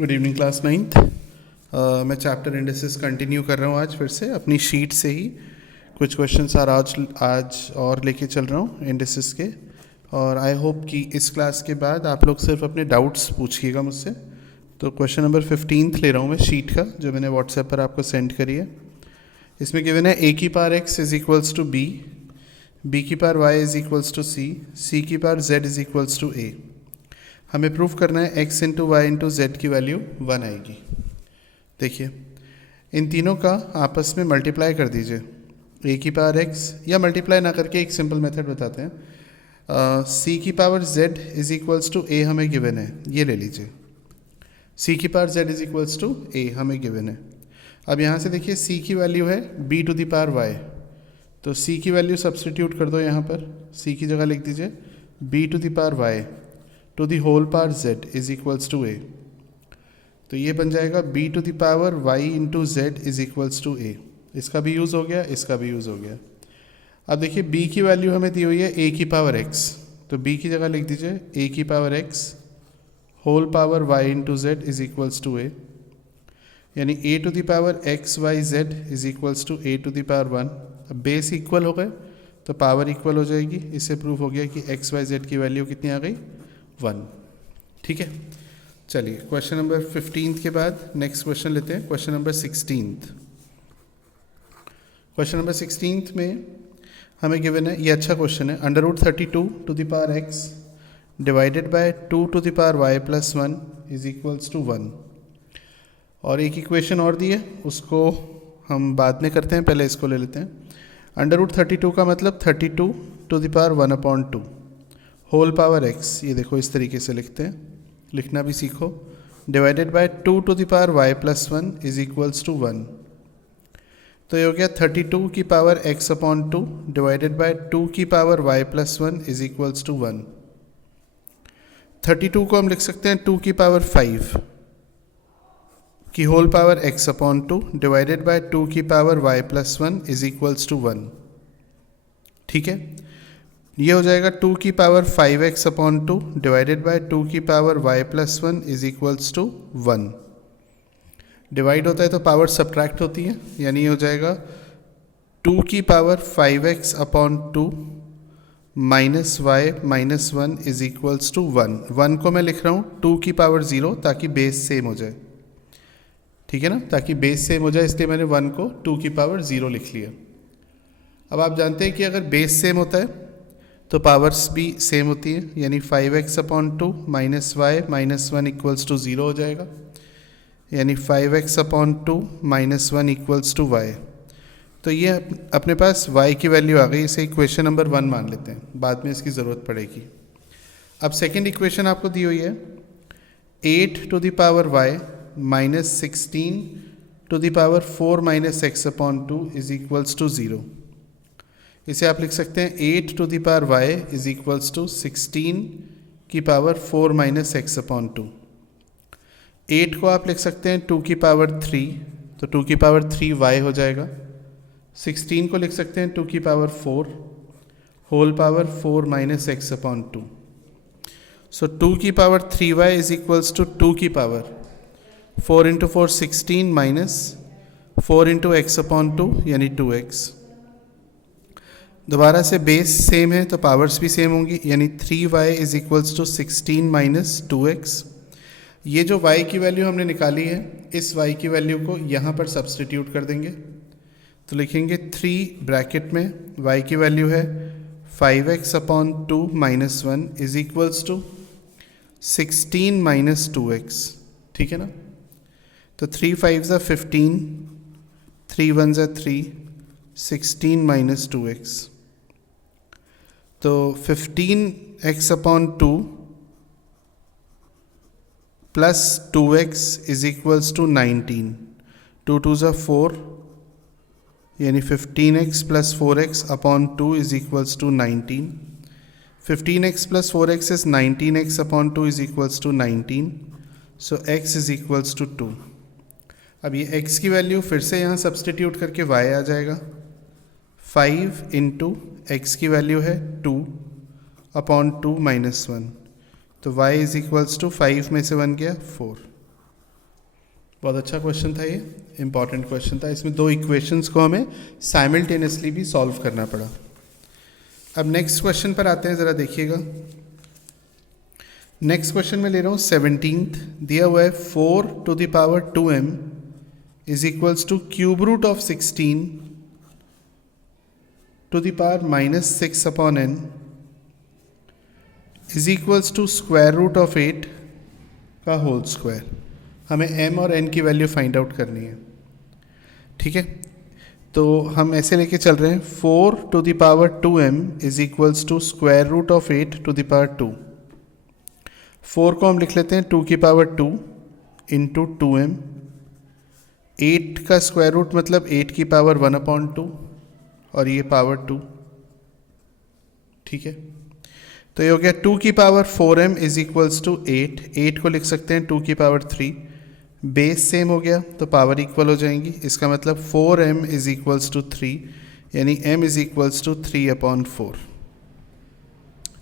Good evening class ninth. मैं chapter indices continue कर रहा हूँ आज फिर से अपनी शीट से ही कुछ क्वेश्चंस आज और लेके चल रहा हूँ इंडिसेस के। और आई होप कि इस क्लास के बाद आप लोग सिर्फ अपने डाउट्स पूछिएगा मुझसे। तो क्वेश्चन नंबर 15 ले रहा हूँ मैं शीट का, जो मैंने व्हाट्सएप पर आपको सेंड करी है। इसमें गिवन है a की power x is equals to b, b की power y is equals to c, c की power z is equals to a। हमें प्रूफ करना है x into y into z की वैल्यू 1 आएगी। देखिए इन तीनों का आपस में मल्टीप्लाई कर दीजिए, a की पावर x, या मल्टीप्लाई ना करके एक सिंपल मेथड बताते हैं। c की power z is equals to a हमें गिवन है, ये ले लीजिए। c की power z is equals to a हमें गिवन है। अब यहाँ से देखिए c की वैल्यू है b to the power y, तो c की वैल्यू सब्सटीट्यूट कर दो यहाँ पर, c की जगह लिख दीजिए b to the power y to the whole power z is equals to a। तो ये बन जाएगा b to the power y into z is equals to a। इसका भी यूज़ हो गया, इसका भी यूज़ हो गया। अब देखिए b की वैल्यू हमें दी हुई है a की पावर x, तो b की जगह लिख दीजिए a की power x whole power y into z is equals to a, यानी a to the power x y z is equals to a to the power 1। अब बेस इक्वल हो गए तो पावर इक्वल हो जाएगी। इससे प्रूफ हो गया कि x y z की वैल्यू कितनी आ गई, 1। ठीक है, चलिए क्वेश्चन नंबर 15 के बाद नेक्स्ट क्वेश्चन लेते हैं, क्वेश्चन नंबर 16। क्वेश्चन नंबर 16 में हमें गिवन है, ये अच्छा क्वेश्चन है, under root 32 to the power x divided by 2 to the power y plus 1 is equals to 1। और एक इक्वेशन और दी है, उसको हम बाद में करते हैं, पहले इसको ले लेते हैं। अंडर रूट 32 का मतलब 32 to the power 1/2 whole power x, ये देखो इस तरीके से लिखते हैं, लिखना भी सीखो। Divided by 2 to the power y plus 1 is equals to 1। तो ये हो गया 32 की पावर x/2 डिवाइडेड बाय 2 की power y plus 1 is equals to 1। 32 को हम लिख सकते हैं 2 की पावर 5 की whole power x/2 divided by 2 की power y plus 1 is equals to 1। ठीक है, ये हो जाएगा 2 की पावर 5x/2 डिवाइडेड बाय 2 की power y plus 1 is equals to 1। Divide होता है तो पावर सब्ट्रैक्ट होती है, यानी ये हो जाएगा 2 की power 5x/2 minus y minus 1 is equals to 1। 1 को मैं लिख रहा हूँ 2 की पावर 0 ताकि बेस सेम हो जाए। ठीक है ना, ताकि बेस सेम हो जाए, इसलिए मैंने 1 को 2 की पावर 0 लिख लिया। अब आप जानते हैं कि अगर बेस सेम होता है तो पावर्स भी सेम होती है, यानी 5x/2 minus y minus 1 equals to 0 हो जाएगा, यानी 5x/2 minus 1 equals to y। तो ये अपने पास y की वैल्यू आ गई, इसे इक्वेशन नंबर 1 मान लेते हैं, बाद में इसकी ज़रूरत पड़ेगी। अब सेकेंड इक्वेशन आपको दी हुई है 8 to the power y minus 16 to the power 4 minus x/2 is equals to 0। इसे आप लिख सकते हैं 8 to the power y is equals to 16 की पावर 4 माइनस x/2। 8 को आप लिख सकते हैं 2 की पावर 3, तो 2 की पावर 3 y हो जाएगा। 16 को लिख सकते हैं 2 की power 4 whole power 4 minus x/2। So 2 की power 3y is equals to 2 की power 4 into 4 16 minus 4 into x/2 यानी 2x। दोबारा से बेस सेम है तो पावर्स भी सेम होंगी, यानी 3y is equals to 16 minus 2x। ये जो y की वैल्यू हमने निकाली है, इस y की वैल्यू को यहाँ पर सब्सटीट्यूट कर देंगे, तो लिखेंगे 3 ब्रैकेट में y की वैल्यू है 5x/2 minus 1 is equals to 16 minus 2x। ठीक है ना, तो 3 5s are 15, 3 1s are 3, 16 minus 2x। तो 15x/2 plus 2x is equals to 19। 2 2s are 4, यानी 15x plus 4x/2 is equals to 19। 15x plus 4x is 19x/2 is equals to 19, so x is equals to 2। अब ये x की value फिर से यहाँ substitute करके y आ जाएगा। 5 into x की वैल्यू है 2/2 माइनस 1, तो y इज इक्वल्स टू 5 में से 1 गया 4। बहुत अच्छा क्वेश्चन था, ये इंपॉर्टेंट क्वेश्चन था। इसमें दो इक्वेशंस को हमें साइमल्टेनियसली भी सॉल्व करना पड़ा। अब नेक्स्ट क्वेश्चन पर आते हैं, ज़रा देखिएगा। नेक्स्ट क्वेश्चन में ले रहा हूँ 17th, दिया हुआ है 4 to the power 2m is equals to cube root of 16 to the power minus 6 upon n is equals to square root of 8 का होल स्क्वायर। हमें m और n की वैल्यू फाइंड आउट करनी है, ठीक है। तो हम ऐसे लेके चल रहे हैं, 4 to the power 2m is equals to square root of 8 to the power 2। 4 को हम लिख लेते हैं 2 की पावर 2 इंटू 2m। 8 का स्क्वायर रूट मतलब 8 की पावर 1/2 और ये पावर 2, ठीक है। तो ये हो गया 2 की power 4m is equals to 8। 8 को लिख सकते हैं 2 की पावर 3। बेस सेम हो गया तो पावर इक्वल हो जाएंगी। इसका मतलब 4m इज इक्वल्स टू 3, यानी m इज इक्वल्स टू 3/4,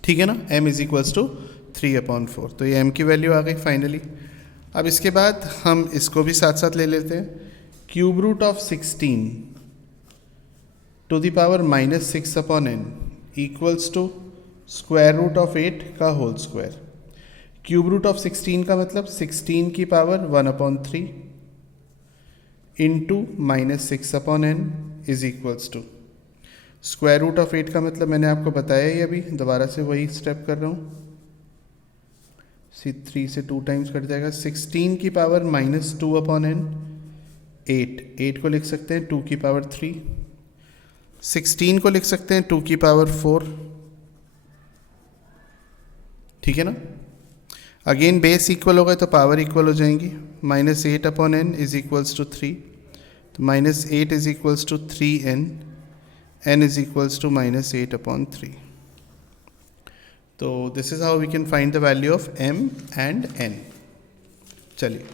ठीक है ना। m इज इक्वल्स टू 3/4, तो ये m की वैल्यू आ गई फाइनली। अब इसके बाद हम इसको भी साथ साथ ले लेते हैं। Cube root of 16 to the power minus 6/n equals to square root of 8 का whole square. Cube root of 16 का मतलब 16 की power 1/3 into minus 6/n is equals to square root of 8 का मतलब मैंने आपको बताया ही अभी, दोबारा से वही स्टेप कर रहा हूँ। 3 से 2 टाइम्स कट जाएगा। 16 की पावर माइनस 2/n 8 को लिख सकते हैं 2 की पावर 3। 16 को लिख सकते हैं 2 की पावर 4, ठीक है ना। अगेन बेस इक्वल हो गए तो पावर इक्वल हो जाएंगी। Minus 8/n is equals to 3, तो minus 8 is equals to 3n, n is equals to minus 8/3। तो this is how we can find the value of m and n। चलिए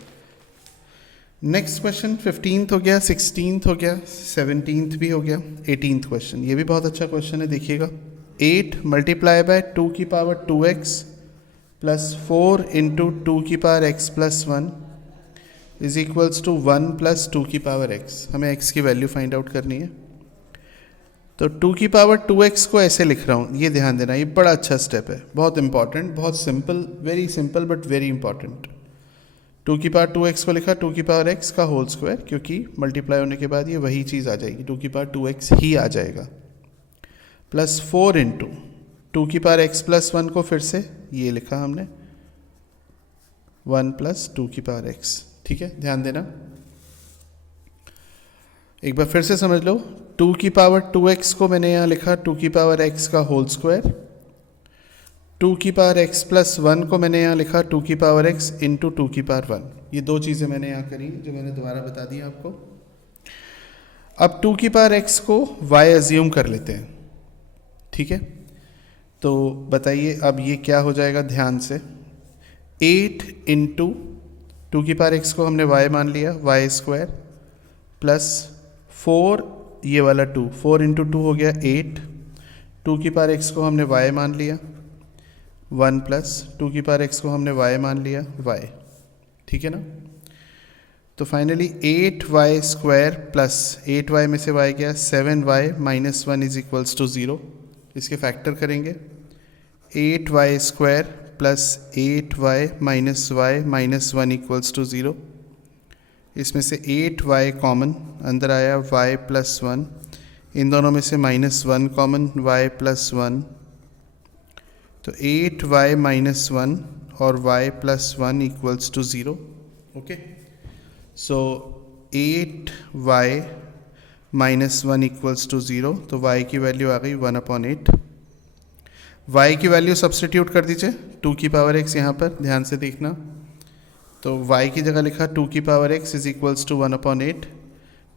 next question 15th हो गया, 16th हो गया, 17th भी हो गया, 18th क्वेश्चन। ये भी बहुत अच्छा क्वेश्चन है, देखिएगा। 8 मल्टीप्लाई बाय 2 की पावर 2x प्लस 4 इंटू 2 की power x plus 1 is equals to 1 plus 2 की पावर x। हमें x की वैल्यू फाइंड आउट करनी है। तो 2 की पावर 2x को ऐसे लिख रहा हूँ, ये ध्यान देना, ये बड़ा अच्छा स्टेप है, बहुत इंपॉर्टेंट, बहुत simple, very simple but very important. 2 की पावर 2x को लिखा 2 की पावर x का होल स्क्वायर, क्योंकि मल्टीप्लाई होने के बाद ये वही चीज़ आ जाएगी, 2 की पावर 2x ही आ जाएगा। प्लस 4 इंटू 2 की पावर x प्लस 1 को फिर से ये लिखा हमने 1 प्लस 2 की पावर x, ठीक है। ध्यान देना, एक बार फिर से समझ लो। 2 की पावर 2x को मैंने यहाँ लिखा 2 की पावर x का होल स्क्वायर। 2 की पावर x प्लस 1 को मैंने यहाँ लिखा 2 की पावर x इंटू 2 की पावर 1। ये दो चीज़ें मैंने यहाँ करी जो मैंने दोबारा बता दी आपको। अब 2 की पावर x को y अज्यूम कर लेते हैं, ठीक है। तो बताइए अब ये क्या हो जाएगा, ध्यान से। 8 इंटू 2 की पावर x को हमने y मान लिया, y स्क्वायर प्लस 4, ये वाला 2, 4 इंटू 2 हो गया 8। 2 की पावर x को हमने y मान लिया 1 प्लस 2 की पावर x को हमने y मान लिया y, ठीक है ना। तो finally 8y square plus 8y में से y गया 7y minus 1 is equals to 0। इसके फैक्टर करेंगे, 8y square plus 8y minus y minus 1 equals to 0। इसमें से 8y कॉमन अंदर आया, y प्लस 1, इन दोनों में से माइनस 1 कॉमन, y प्लस 1, तो 8y माइनस 1 और y plus 1 equals to 0। Okay, so 8y minus 1 equals to 0, तो y की वैल्यू आ गई 1/8। y की वैल्यू सब्सटीट्यूट कर दीजिए, 2 की पावर x यहाँ पर ध्यान से देखना। तो y की जगह लिखा 2 की power x is equals to 1/8।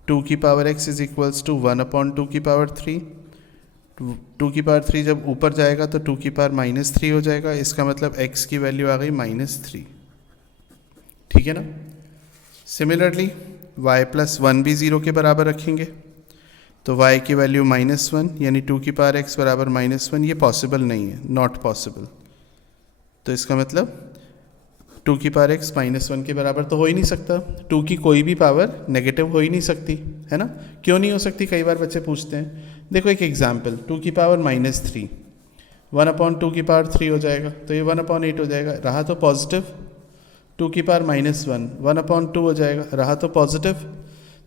2 की power x is equals to 1/2 की पावर 3। 2 की पावर 3 जब ऊपर जाएगा तो 2 की पावर माइनस 3 हो जाएगा। इसका मतलब x की वैल्यू आ गई -3, ठीक है ना। सिमिलरली y प्लस 1 भी 0 के बराबर रखेंगे, तो y की वैल्यू -1, यानी 2 की पावर x बराबर -1। ये पॉसिबल नहीं है, नॉट पॉसिबल। तो इसका मतलब टू की पावर एक्स माइनस वन के बराबर तो हो ही नहीं सकता, टू की कोई भी पावर नेगेटिव हो ही नहीं सकती, है ना। क्यों नहीं हो सकती, कई बार बच्चे पूछते हैं। देखो एक एग्जाम्पल, टू की power minus three, one upon to की पावर थ्री हो जाएगा, तो ये वन अपॉन एट हो जाएगा, रहा तो पॉजिटिव। टू की power minus one, one upon two हो जाएगा, रहा तो पॉजिटिव।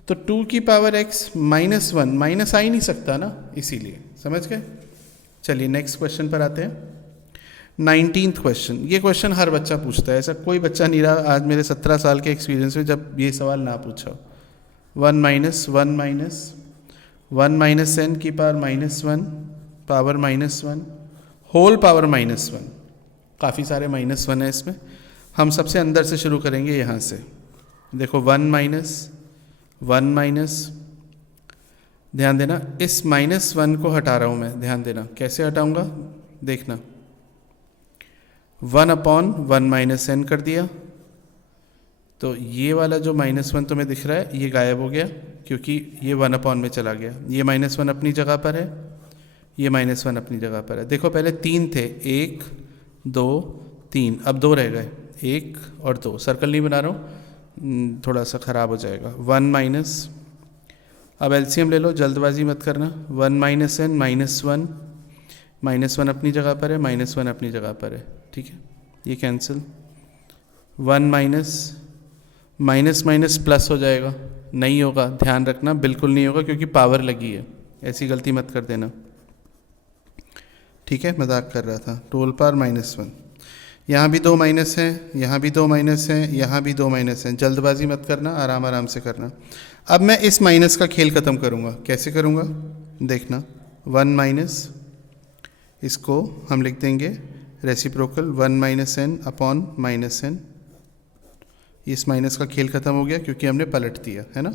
तो टू की power X minus one, minus आ ही नहीं सकता ना, इसीलिए। समझ गए। चलिए नेक्स्ट क्वेश्चन पर आते हैं। 19th question. ये क्वेश्चन हर बच्चा पूछता है, ऐसा कोई बच्चा नहीं रहा आज मेरे 17 साल के एक्सपीरियंस में जब ये सवाल ना पूछा। One minus one minus N की power minus one, power minus one, whole power minus one. काफ़ी सारे माइनस वन है इसमें, हम सबसे अंदर से शुरू करेंगे यहाँ से। देखो वन माइनस, ध्यान देना इस माइनस वन को हटा रहा हूँ मैं, ध्यान देना कैसे हटाऊँगा, देखना। One upon one minus n कर दिया, तो ये वाला जो माइनस वन तुम्हें दिख रहा है ये गायब हो गया, क्योंकि ये वन अपॉन में चला गया। ये माइनस वन अपनी जगह पर है, ये माइनस वन अपनी जगह पर है। देखो पहले तीन थे, एक दो तीन, अब दो रह गए, एक और दो। सर्कल नहीं बना रहा हूँ, थोड़ा सा ख़राब हो जाएगा। वन माइनस, अब एलसीएम ले लो, जल्दबाजी मत करना। One minus n minus one अपनी जगह पर है, माइनस वन अपनी जगह पर है, ठीक है, ये cancel. One minus minus plus हो जाएगा, नहीं होगा, ध्यान रखना बिल्कुल नहीं होगा, क्योंकि पावर लगी है, ऐसी गलती मत कर देना, ठीक है, मजाक कर रहा था। टोल पावर माइनस वन, यहाँ भी दो माइनस हैं, यहाँ भी दो माइनस हैं, यहाँ भी दो माइनस हैं, जल्दबाजी मत करना, आराम आराम से करना। अब मैं इस माइनस का खेल ख़त्म करूँगा, कैसे करूँगा देखना। वन माइनस, इसको हम लिख देंगे reciprocal, one minus n upon minus n. इस माइनस का खेल ख़त्म हो गया क्योंकि हमने पलट दिया, है ना।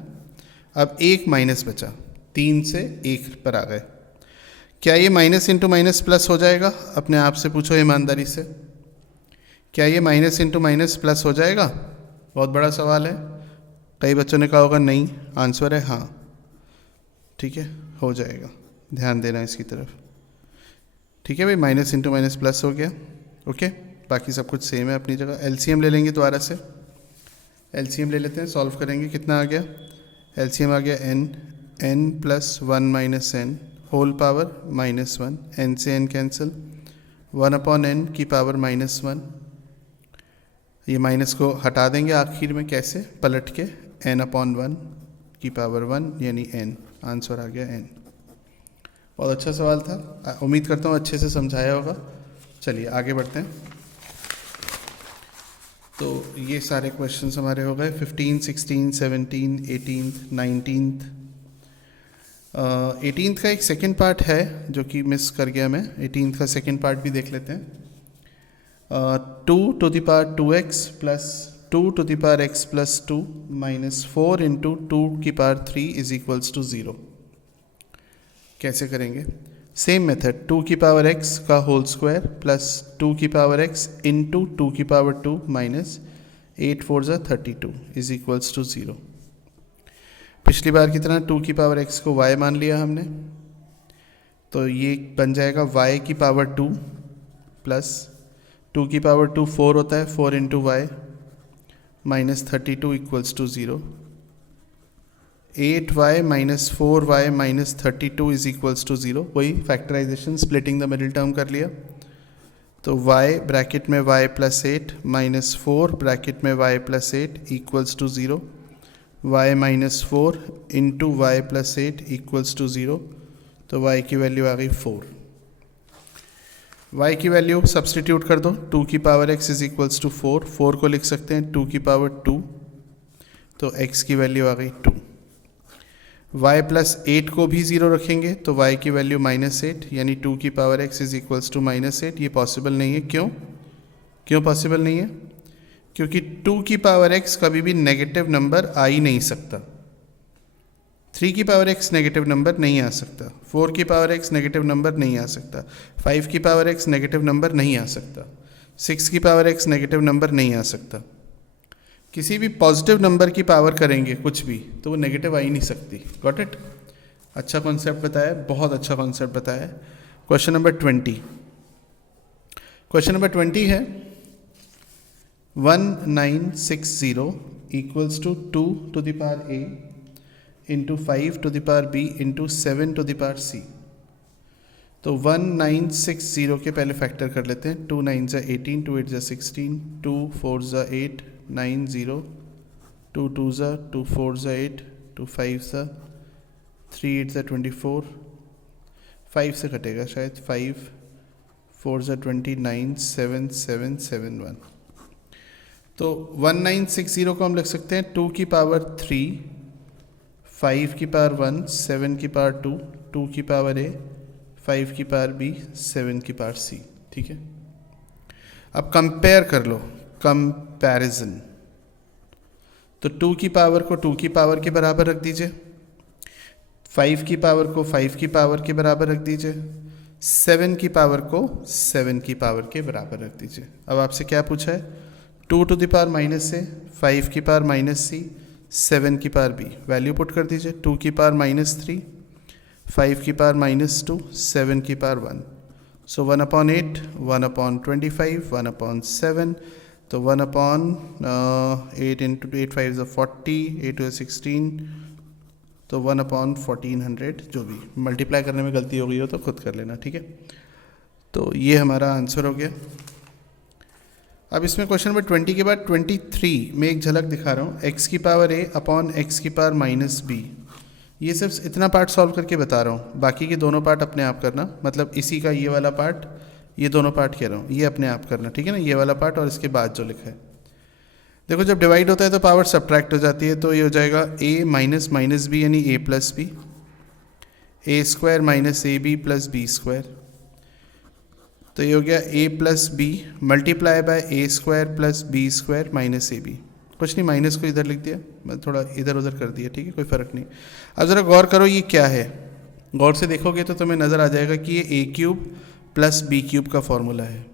अब एक माइनस बचा, तीन से एक पर आ गए। क्या ये माइनस इंटू माइनस प्लस हो जाएगा, अपने आप से पूछो ईमानदारी से, क्या ये माइनस इंटू माइनस प्लस हो जाएगा? बहुत बड़ा सवाल है, कई बच्चों ने कहा होगा नहीं, आंसर है हाँ, ठीक है, हो जाएगा, ध्यान देना इसकी तरफ, ठीक है भाई। माइनस इंटू माइनस प्लस हो गया, ओके, बाकी सब कुछ सेम है अपनी जगह। एलसीएम ले लेंगे दोबारा से, एलसीएम ले लेते हैं, सॉल्व करेंगे, कितना आ गया, एलसीएम आ गया N plus one minus N whole power minus one, N से N cancel, one upon N की पावर माइनस वन। ये माइनस को हटा देंगे आखिर में, कैसे, पलट के, एन अपॉन वन की पावर वन, यानी एन, आंसर आ गया एन। बहुत अच्छा सवाल था, उम्मीद करता हूँ अच्छे से समझाया होगा। चलिए आगे बढ़ते हैं। तो ये सारे क्वेश्चंस हमारे हो गए 15, 16, 17, 18, 19। 18th का एक सेकंड पार्ट है जो कि मिस कर गया मैं, 18th का सेकंड पार्ट भी देख लेते हैं। 2 to the power 2x plus 2 to the power x plus 2 minus 4 into 2 की पावर 3 इज इक्वल्स टू 0। कैसे करेंगे? सेम मेथड, 2 की पावर x का होल स्क्वायर प्लस 2 की पावर x इंटू 2 की पावर 2 माइनस 8 4 जा 32 इज इक्वल्स टू 0। पिछली बार की तरह 2 की पावर x को y मान लिया हमने, तो ये बन जाएगा y की पावर 2 प्लस 2 की पावर 2 4 होता है, 4 into y minus 32 equals to 0। 8y minus 4y minus 32 is equals to 0। वही factorization, splitting the middle term कर लिया, तो y ब्रैकेट में y प्लस 8 माइनस 4 ब्रैकेट में y plus 8 equals to 0। y minus 4 into y plus 8 equals to 0, तो y की value आ गई 4। y की वैल्यू सब्सटीट्यूट कर दो, 2 की power x is equals to 4, 4 को लिख सकते हैं 2 की पावर 2, तो x की वैल्यू आ गई 2। y प्लस 8 को भी 0 रखेंगे तो y की वैल्यू माइनस 8, यानी 2 की power x is equals to minus 8। ये पॉसिबल नहीं है, क्यों पॉसिबल नहीं है? क्योंकि 2 की पावर x कभी भी नेगेटिव नंबर आ ही नहीं सकता, 3 की पावर x नेगेटिव नंबर नहीं आ सकता, 4 की पावर x नेगेटिव नंबर नहीं आ सकता, 5 की पावर x नेगेटिव नंबर नहीं आ सकता, 6 की पावर x नेगेटिव नंबर नहीं आ सकता। किसी भी पॉजिटिव नंबर की पावर करेंगे कुछ भी तो वो नेगेटिव आ ही नहीं सकती। Got it? अच्छा कॉन्सेप्ट बताया, बहुत अच्छा कॉन्सेप्ट बताया। क्वेश्चन नंबर 20, क्वेश्चन नंबर 20 है 1960 equals to 2 to the power a into 5 to the power b into 7 to the power c। तो 1960 के पहले फैक्टर कर लेते हैं। 2 9 ज़ा 18, 2 8 ज़ा 16, 2 4 ज़ा 8, 9 0, 2 2 ज़ा 2 4 ज़ा 8, 2 5 ज़ा 3 8 ज़ा 24, 5 से कटेगा शायद, 5 4 ज़ा 29, 7 7 7 1। तो 1960 को हम लिख सकते हैं 2 की पावर 3, 5 की पावर 1, 7 की पावर 2, 2 की पावर a, 5 की पावर b, 7 की पावर c। ठीक है, अब कंपेयर कर लो, कंपैरिजन। तो 2 की पावर को 2 की पावर के बराबर रख दीजिए, 5 की पावर को 5 की पावर के बराबर रख दीजिए, 7 की पावर को 7 की पावर के बराबर रख दीजिए। अब आपसे क्या पूछा है? 2 टू द पावर माइनस ए, 5 की पावर माइनस सी, 7 की पावर बी। वैल्यू पुट कर दीजिए, 2 की पावर -3, 5 की पावर -2, 7 की पावर 1। सो 1/8, 1/25, 1/7, तो 1/8 इंटू 8 5 40, 8 16, तो 1/1400, जो भी मल्टीप्लाई करने में गलती हो गई हो तो खुद कर लेना। ठीक है, तो ये हमारा आंसर हो गया। अब इसमें क्वेश्चन नंबर 20 के बाद 23 में एक झलक दिखा रहा हूँ, x की पावर a अपॉन x की पावर -b। ये सिर्फ इतना पार्ट सॉल्व करके बता रहा हूँ, बाकी के दोनों पार्ट अपने आप करना। मतलब इसी का ये वाला पार्ट, ये दोनों पार्ट कह रहा हूँ, ये अपने आप करना। ठीक है ना, ये वाला पार्ट और इसके बाद जो लिखा है। देखो जब डिवाइड होता है तो पावर सब्ट्रैक्ट हो जाती है, तो ये हो जाएगा a माइनस माइनस बी यानी a plus b, a square minus a b plus b square. तो ये हो गया a plus b multiply by a square plus b square minus a b. कुछ नहीं, माइनस को इधर लिख दिया, मैं थोड़ा इधर उधर कर दिया। ठीक है, कोई फ़र्क नहीं। अब ज़रा गौर करो ये क्या है। गौर से देखोगे तो तुम्हें नज़र आ जाएगा कि ये a³ प्लस b³ का फॉर्मूला है।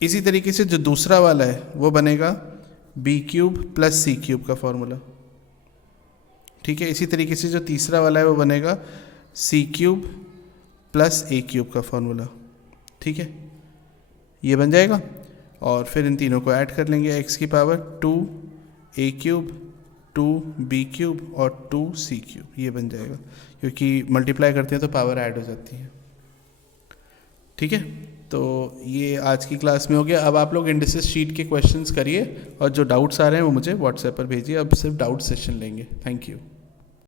इसी तरीके से जो दूसरा वाला है वो बनेगा b³ प्लस c³ का फॉर्मूला। ठीक है, इसी तरीके से जो तीसरा वाला है वो बनेगा c³ प्लस a³ का फॉर्मूला। ठीक है, ये बन जाएगा। और फिर इन तीनों को ऐड कर लेंगे, x की पावर 2a³, 2b³ और 2c³, ये बन जाएगा। क्योंकि मल्टीप्लाई करते हैं तो पावर ऐड हो जाती है। ठीक है, तो ये आज की क्लास में हो गया। अब आप लोग इंडिसेस शीट के क्वेश्चंस करिए और जो डाउट्स आ रहे हैं वो मुझे व्हाट्सएप पर भेजिए। अब सिर्फ डाउट सेशन लेंगे। Thank you.